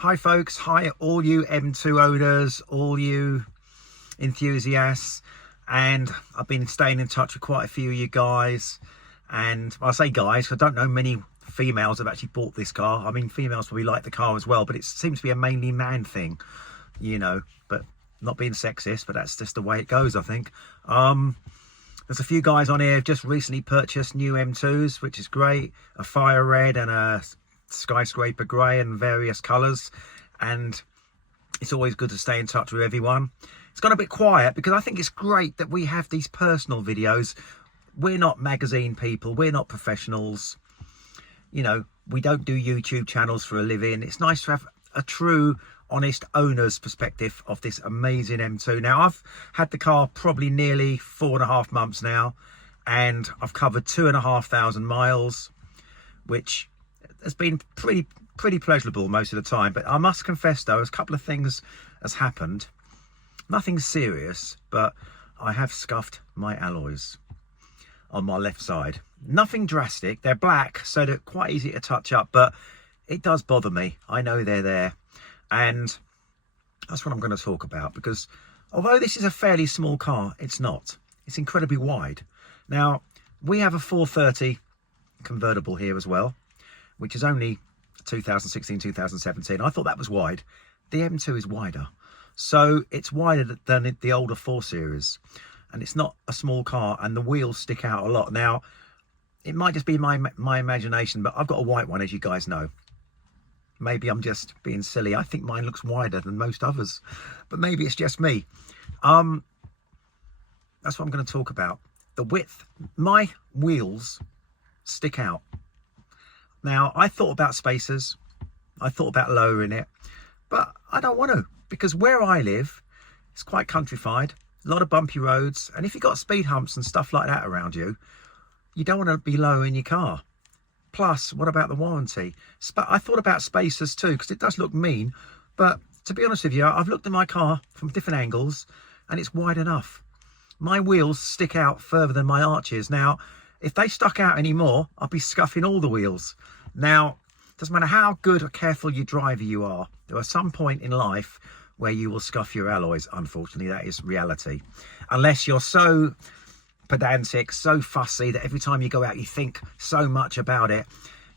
Hi folks, hi all you M2 owners, all you enthusiasts, and I've been staying in touch with quite a few of you guys, and I say guys, I don't know many females have actually bought this car. I mean, females probably like the car as well, but it seems to be a mainly man thing, you know, but not being sexist, but that's just the way it goes, I think. There's a few guys on here who've just recently purchased new M2s, which is great, a fire red and a skyscraper grey and various colours, and it's always good to stay in touch with everyone. It's gone a bit quiet because I think it's great that we have these personal videos. We're not magazine people, we're not professionals, you know, we don't do YouTube channels for a living. It's nice to have a true honest owner's perspective of this amazing M2. Now, I've had the car probably nearly 4.5 months now, and I've covered 2,500 miles, which has been pretty pleasurable most of the time. But I must confess though, a couple of things has happened. Nothing serious, but I have scuffed my alloys on my left side. Nothing drastic, they're black, so they're quite easy to touch up, but it does bother me. I know they're there, and that's what I'm going to talk about, because although this is a fairly small car, it's not. It's incredibly wide. Now, we have a 430 convertible here as well, which is only 2016, 2017. I thought that was wide. The M2 is wider. So it's wider than the older 4 Series. And it's not a small car, and the wheels stick out a lot. Now, it might just be my imagination, but I've got a white one, as you guys know. Maybe I'm just being silly. I think mine looks wider than most others, but maybe it's just me. That's what I'm going to talk about. The width. My wheels stick out. Now, I thought about spacers, I thought about lowering it, but I don't want to, because where I live, it's quite countrified, a lot of bumpy roads, and if you've got speed humps and stuff like that around you, you don't want to be lowering your car. Plus, what about the warranty? I thought about spacers too, because it does look mean, but to be honest with you, I've looked at my car from different angles, and it's wide enough. My wheels stick out further than my arches. Now, if they stuck out anymore, I'd be scuffing all the wheels. Now, doesn't matter how good or careful your driver you are, there are some point in life where you will scuff your alloys. Unfortunately, that is reality. Unless you're so pedantic, so fussy that every time you go out you think so much about it,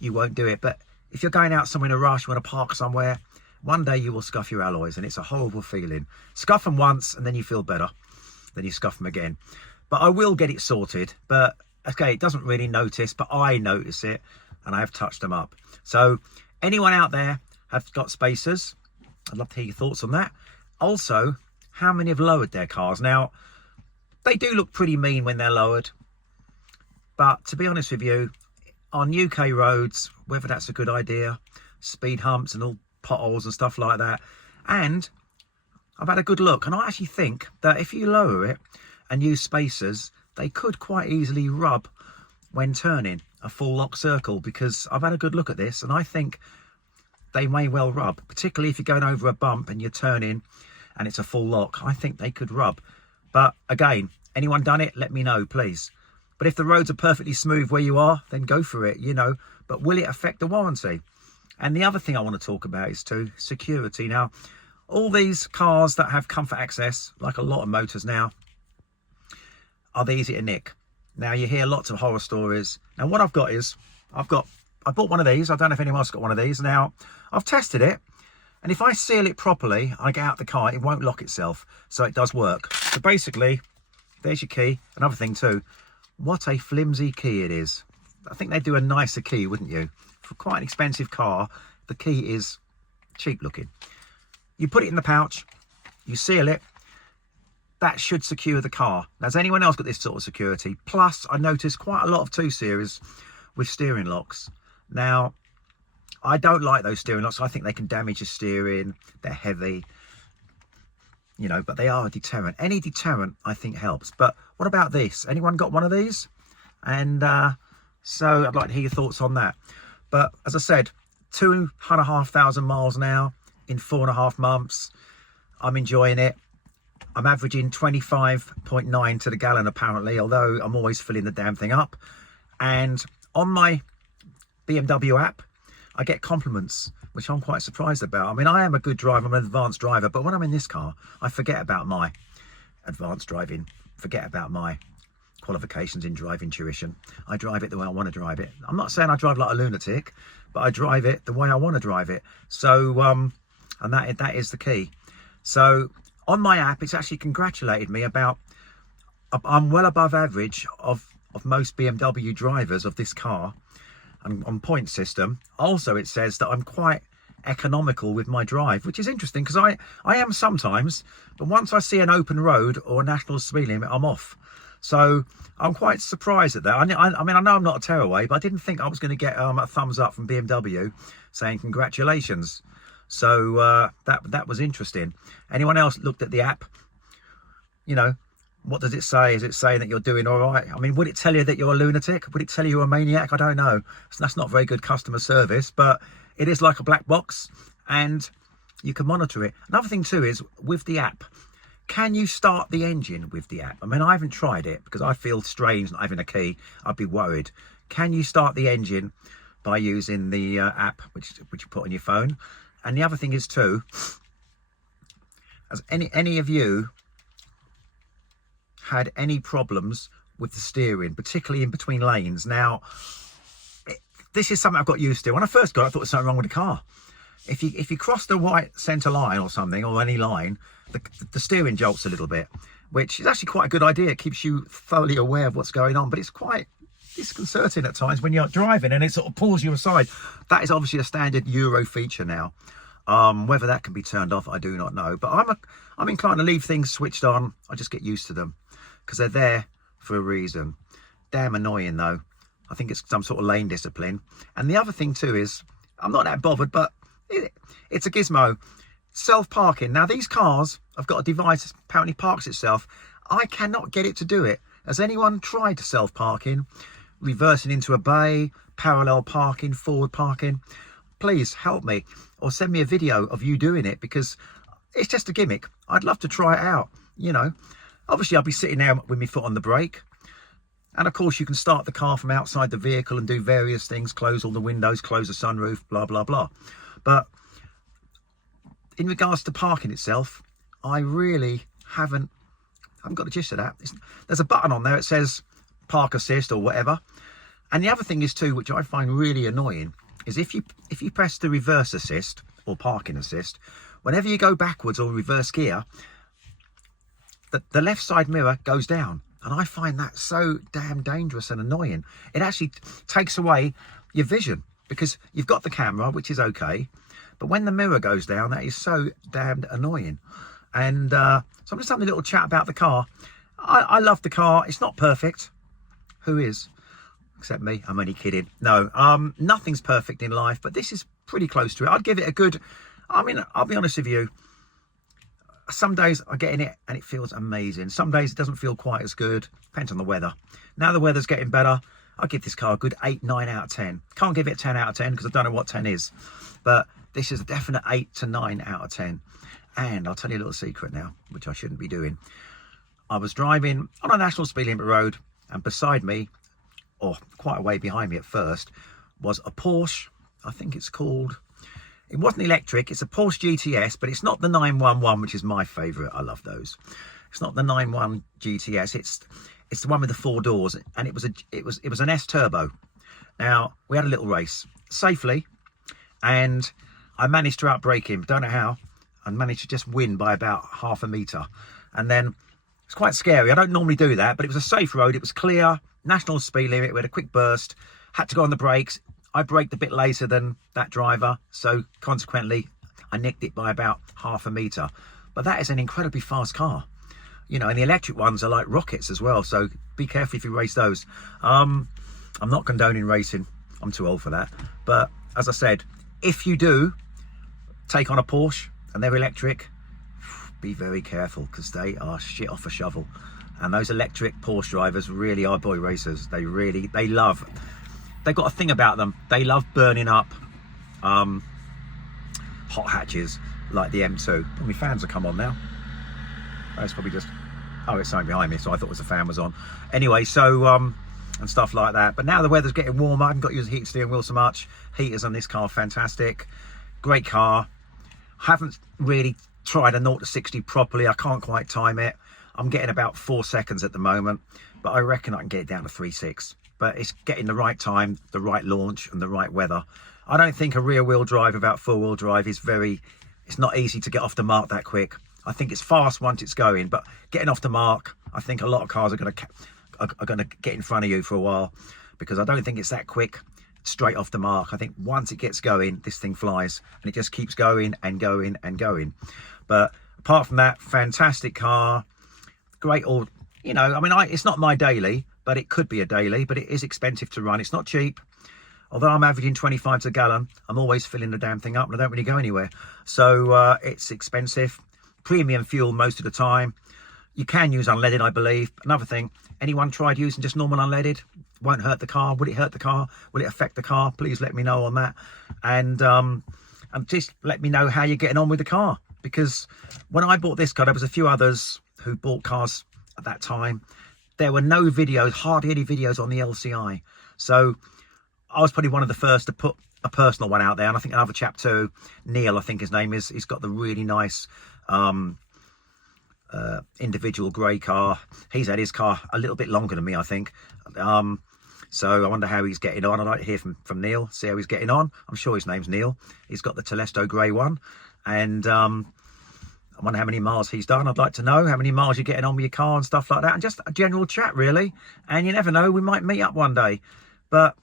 you won't do it. But if you're going out somewhere in a rush, you want to park somewhere, one day you will scuff your alloys, and it's a horrible feeling. Scuff them once and then you feel better. Then you scuff them again. But I will get it sorted. But okay, it doesn't really notice, but I notice it, and I have touched them up. So anyone out there have got spacers? I'd love to hear your thoughts on that. Also, how many have lowered their cars? Now, they do look pretty mean when they're lowered, but to be honest with you, on UK roads, whether that's a good idea, speed humps and all potholes and stuff like that, and I've had a good look, and I actually think that if you lower it and use spacers, they could quite easily rub when turning a full lock circle, because I've had a good look at this, and I think they may well rub, particularly if you're going over a bump and you're turning and it's a full lock. I think they could rub. But again, anyone done it, let me know, please. But if the roads are perfectly smooth where you are, then go for it, you know. But will it affect the warranty? And the other thing I want to talk about is too, security. Now, all these cars that have comfort access, like a lot of motors now, are easy to nick. Now, you hear lots of horror stories. Now, what I've got is, I bought one of these. I don't know if anyone else got one of these. Now, I've tested it, and if I seal it properly, I get out the car, it won't lock itself. So it does work. So basically, there's your key. Another thing too, what a flimsy key it is. I think they'd do a nicer key, wouldn't you? For quite an expensive car, the key is cheap looking. You put it in the pouch, you seal it, that should secure the car. Now, has anyone else got this sort of security? Plus, I noticed quite a lot of 2 Series with steering locks. Now, I don't like those steering locks. I think they can damage your steering. They're heavy, you know, but they are a deterrent. Any deterrent, I think, helps. But what about this? Anyone got one of these? And so I'd like to hear your thoughts on that. But as I said, 2,500 miles now in 4.5 months. I'm enjoying it. I'm averaging 25.9 to the gallon apparently, although I'm always filling the damn thing up. And on my BMW app, I get compliments which I'm quite surprised about. I mean, I am a good driver, I'm an advanced driver, but when I'm in this car, I forget about my advanced driving, forget about my qualifications in driving tuition. I drive it the way I want to drive it. I'm not saying I drive like a lunatic, but I drive it the way I want to drive it. So, and that is the key. So on my app, it's actually congratulated me about, I'm well above average of most BMW drivers of this car and on point system. Also, it says that I'm quite economical with my drive, which is interesting because I am sometimes, but once I see an open road or a national speed limit, I'm off. So I'm quite surprised at that. I mean, I know I'm not a tearaway, but I didn't think I was going to get a thumbs up from BMW saying congratulations. So that was interesting. Anyone else looked at the app? You know, what does it say? Is it saying that you're doing all right? I mean, would it tell you that you're a lunatic? Would it tell you you're a maniac? I don't know. So that's not very good customer service, but it is like a black box and you can monitor it. Another thing too is with the app, can you start the engine with the app? I mean, I haven't tried it because I feel strange not having a key. I'd be worried. Can you start the engine by using the app, which you put on your phone? And the other thing is too, has any of you had any problems with the steering, particularly in between lanes? Now, this is something I've got used to. When I first got it, I thought there was something wrong with the car. If you cross the white centre line or something, or any line, the steering jolts a little bit, which is actually quite a good idea. It keeps you thoroughly aware of what's going on, but it's quite disconcerting at times when you're driving and it sort of pulls you aside. That is obviously a standard Euro feature now. Whether that can be turned off, I do not know. But I'm inclined to leave things switched on. I just get used to them because they're there for a reason. Damn annoying though. I think it's some sort of lane discipline. And the other thing too is, I'm not that bothered, but it's a gizmo. Self-parking. Now these cars have got a device that apparently parks itself. I cannot get it to do it. Has anyone tried self-parking? Reversing into a bay, parallel parking, forward parking? Please help me or send me a video of you doing it, because it's just a gimmick. I'd love to try it out. You know, obviously I'll be sitting there with my foot on the brake. And of course you can start the car from outside the vehicle and do various things, close all the windows, close the sunroof, blah, blah, blah. But in regards to parking itself, I really haven't got the gist of that. There's a button on there, it says park assist or whatever. And the other thing is too, which I find really annoying, is if you press the reverse assist or parking assist, whenever you go backwards or reverse gear, the left side mirror goes down. And I find that so damn dangerous and annoying. It actually takes away your vision because you've got the camera, which is okay. But when the mirror goes down, that is so damned annoying. And so I'm just having a little chat about the car. I love the car. It's not perfect. Who is? Except me. I'm only kidding. No, nothing's perfect in life, but this is pretty close to it. I'd give it a good, I mean, I'll be honest with you. Some days I get in it and it feels amazing. Some days it doesn't feel quite as good. Depends on the weather. Now the weather's getting better. I'll give this car a good 8, 9 out of 10. Can't give it a 10 out of 10 because I don't know what 10 is. But this is a definite 8 to 9 out of 10. And I'll tell you a little secret now, which I shouldn't be doing. I was driving on a national speed limit road, and beside me, or quite a way behind me at first, was a Porsche. I think it's called, it wasn't electric, it's a Porsche GTS, but it's not the 911, which is my favourite. I love those. It's not the 911 GTS, it's the one with the 4 doors, and it was an S turbo. Now, we had a little race safely, and I managed to outbrake him, don't know how, and managed to just win by about half a metre. And then it's quite scary. I don't normally do that, but it was a safe road. It was clear, national speed limit. We had a quick burst, had to go on the brakes. I braked a bit later than that driver, so consequently, I nicked it by about half a metre. But that is an incredibly fast car. You know, and the electric ones are like rockets as well, so be careful if you race those. I'm not condoning racing. I'm too old for that. But as I said, if you do take on a Porsche and they're electric, be very careful because they are shit off a shovel. And those electric Porsche drivers really are boy racers. They've got a thing about them. They love burning up hot hatches like the M2. Well, my fans have come on now. That's probably just, oh, it's something behind me, so I thought the fan was on. Anyway, so and stuff like that. But now the weather's getting warmer. I haven't got to use the heat steering wheel so much. Heaters on this car, fantastic. Great car. Haven't really tried a 0 to 60 properly. I can't quite time it. I'm getting about 4 seconds at the moment, but I reckon I can get it down to 3.6. But it's getting the right time, the right launch and the right weather. I don't think a rear wheel drive without 4-wheel drive is it's not easy to get off the mark that quick. I think it's fast once it's going, but getting off the mark, I think a lot of cars are going to get in front of you for a while, because I don't think it's that quick straight off the mark. I think once it gets going, this thing flies, and it just keeps going and going and going. But apart from that, fantastic car. Great, or you know, I mean, it's not my daily, but it could be a daily. But it is expensive to run. It's not cheap. Although I'm averaging 25 to a gallon, I'm always filling the damn thing up, and I don't really go anywhere. So it's expensive. Premium fuel most of the time. You can use unleaded, I believe. Another thing, anyone tried using just normal unleaded? Won't hurt the car. Will it hurt the car? Will it affect the car? Please let me know on that. And just let me know how you're getting on with the car. Because when I bought this car, there was a few others who bought cars at that time. There were no videos, hardly any videos on the LCI. So I was probably one of the first to put a personal one out there. And I think another chap too, Neil, I think his name is, he's got the really nice individual grey car. He's had his car a little bit longer than me, I think. So I wonder how he's getting on. I'd like to hear from Neil, see how he's getting on. I'm sure his name's Neil. He's got the Telesto grey one. And I wonder how many miles he's done. I'd like to know how many miles you're getting on with your car and stuff like that. And just a general chat, really. And you never know, we might meet up one day. But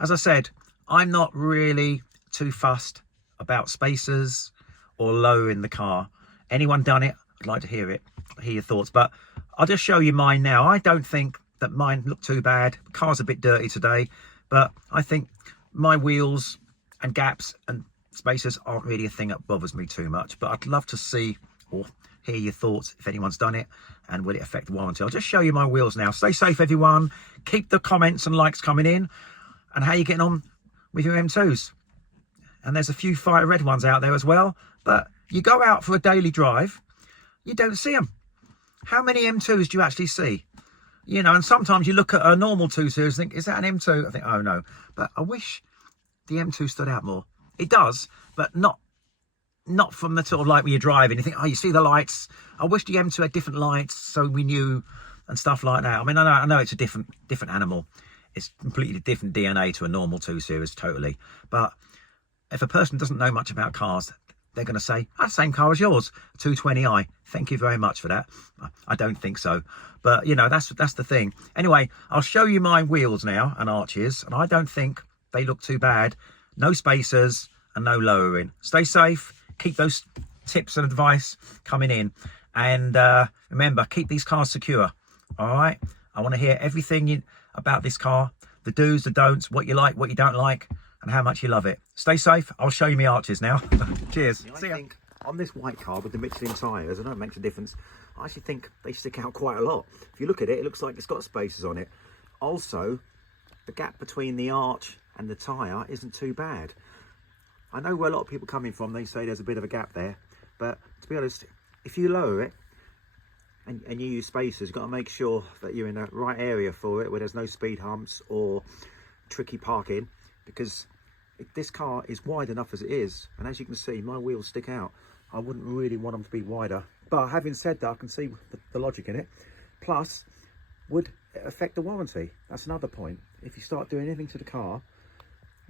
as I said, I'm not really too fussed about spacers or low in the car. Anyone done it? I'd like to hear your thoughts. But I'll just show you mine now. I don't think that mine look too bad. The car's a bit dirty today, but I think my wheels and gaps and spacers aren't really a thing that bothers me too much. But I'd love to see or hear your thoughts if anyone's done it, and will it affect the warranty. I'll just show you my wheels now. Stay safe, everyone. Keep the comments and likes coming in, and how you getting on with your M2s. And there's a few fire red ones out there as well, but you go out for a daily drive, you don't see them. How many M2s do you actually see? You know, and sometimes you look at a normal 2 Series and think, is that an M2? I think, oh no. But I wish the M2 stood out more. It does, but not from the sort of like when you're driving. You think, oh, you see the lights. I wish the M2 had different lights so we knew and stuff like that. I mean, I know it's a different animal. It's completely different DNA to a normal 2 Series, totally. But if a person doesn't know much about cars, they're going to say, that's the same car as yours, 220i. Thank you very much for that. I don't think so. But, you know, that's the thing. Anyway, I'll show you my wheels now and arches, and I don't think they look too bad. No spacers and no lowering. Stay safe. Keep those tips and advice coming in. And remember, keep these cars secure. All right? I want to hear everything about this car, the do's, the don'ts, what you like, what you don't like, and how much you love it. Stay safe. I'll show you my arches now. Cheers. I think on this white car with the Michelin tyres, I know it makes a difference, I actually think they stick out quite a lot. If you look at it, it looks like it's got spacers on it. Also, the gap between the arch and the tyre isn't too bad. I know where a lot of people coming from, they say there's a bit of a gap there, but to be honest, if you lower it and you use spacers, you've got to make sure that you're in the right area for it, where there's no speed humps or tricky parking, because this car is wide enough as it is, and as you can see, my wheels stick out. I wouldn't really want them to be wider, but having said that, I can see the logic in it. Plus, would it affect the warranty? That's another point. If you start doing anything to the car,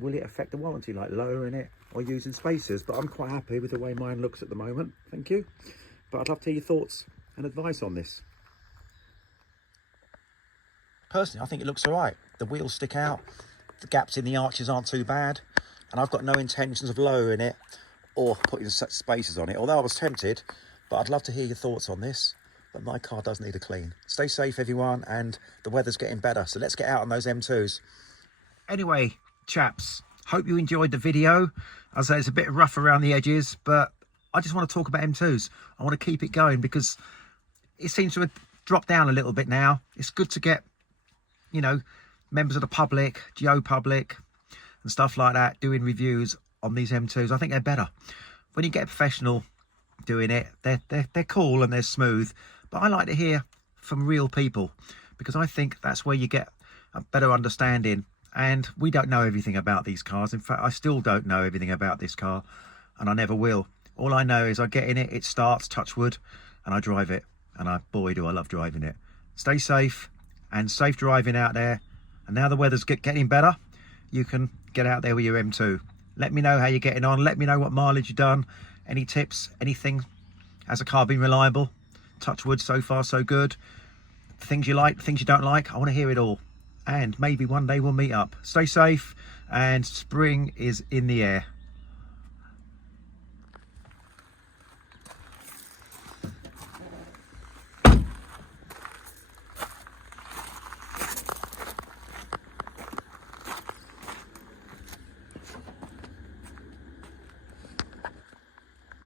will it affect the warranty, like lowering it or using spacers? But I'm quite happy with the way mine looks at the moment. Thank you. But I'd love to hear your thoughts and advice on this. Personally, I think it looks all right. The wheels stick out. The gaps in the arches aren't too bad. And I've got no intentions of lowering it or putting spacers on it. Although I was tempted, but I'd love to hear your thoughts on this. But my car does need a clean. Stay safe, everyone, and the weather's getting better. So let's get out on those M2s. Anyway, chaps, hope you enjoyed the video. As I say, it's a bit rough around the edges, but I just want to talk about M2s. I want to keep it going because it seems to have dropped down a little bit now. It's good to get, you know, members of the public, Geo public and stuff like that doing reviews on these M2s. I think they're better. When you get a professional doing it, they're cool and they're smooth. But I like to hear from real people because I think that's where you get a better understanding. And we don't know everything about these cars. In fact, I still don't know everything about this car. and I never will. All I know is I get in it, it starts, touch wood, and I drive it. And boy, do I love driving it. Stay safe, and safe driving out there. And now the weather's getting better, you can get out there with your M2. Let me know how you're getting on. Let me know what mileage you've done. Any tips, anything. Has the car been reliable? Touch wood, so far so good. Things you like, things you don't like. I want to hear it all. And maybe one day we'll meet up. Stay safe, and spring is in the air.